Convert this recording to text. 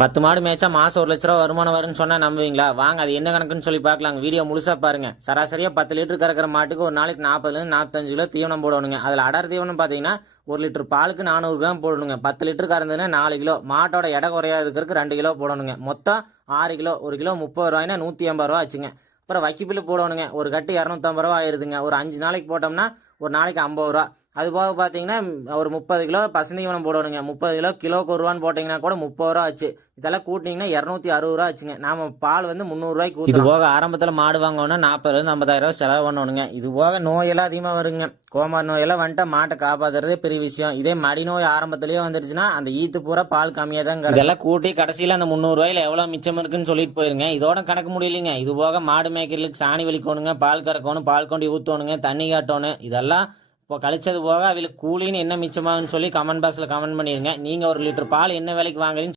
10 மாடு மேய்ச்சா மாசம் 1 லட்ச ரூபா வருமானம் வரும்னு சொன்னா நம்புவீங்களா? வாங்க அது என்ன கணக்குன்னு சொல்லி பார்க்கலாங்க. வீடியோ முழுசா பாருங்க. சராசரியா 10 லிட்டர் கறக்கிற மாட்டுக்கு ஒரு நாளைக்கு 40லேருந்து 45 கிலோ தீவனம் போடணுங்க. அதுல அடர் தீவனம் பாத்தீங்கன்னா 1 லிட்டர் பாலுக்கு 400 கிராம் போடணுங்க. 10 லிட்டர் கறந்ததுன்னா 4 கிலோ. மாட்டோட எடை குறையாதுக்கு 2 கிலோ போடணுங்க. மொத்தம் 6 கிலோ. 1 கிலோ 30 ரூபாய்னா 180 ரூபா ஆச்சுங்க. அப்புறம் வைக்கப்புல்லு போடணுங்க. ஒரு கட்டு 250 ரூபா ஆயிருதுங்க. ஒரு 5 நாளைக்கு போட்டோம்னா ஒரு நாளைக்கு 50 ரூபா. அது போக பார்த்தீங்கன்னா ஒரு 30 கிலோ பசுந்தீவனம் போடணுங்க. 30 கிலோ கிலோக்கு 1 ரூபான்னு போட்டிங்கன்னா கூட 30 ரூபா ஆச்சு. இதெல்லாம் கூட்டிங்கன்னா 260 ரூபா ஆச்சுங்க. நாம பால் வந்து 300 ரூபாய்க்கு ஊற்றுறோம். இது போக ஆரம்பத்தில் மாடு வாங்கணும்னா 40,000 50,000 ரூபா செலவு பண்ணணுங்க. இது போக நோயெல்லாம் அதிகமாக வருங்க. கோமார் நோயெல்லாம் வந்துட்டு மாட்டை காப்பாற்றுறதே பெரிய விஷயம். இதே மடி நோய் ஆரம்பத்திலேயே வந்துருச்சுன்னா அந்த ஈத்து பூரா பால் கம்மியாக தான் கிடைக்கும். இதெல்லாம் கூட்டி கடைசியில் அந்த 300 ரூபாயில எவ்வளோ மிச்சம் இருக்குன்னு சொல்லிட்டு போயிருங்க. இதோட கணக்கு முடியலைங்க. இது போக மாடு மேய்க்கிறதுக்கு சாணி வலிக்கணுங்க, பால் கறக்கணும், பால் கொண்டு ஊற்றணுங்க, தண்ணி காட்டணும். இதெல்லாம் இப்போ கழிச்சது போக அவங்களுக்கு கூலின்னு என்ன மிச்சமாகுன்னு சொல்லி கமெண்ட் பாக்ஸில் கமெண்ட் பண்ணிடுங்க. நீங்கள் 1 லிட்டர் பால் என்ன விலைக்கு வாங்குறீங்கன்னு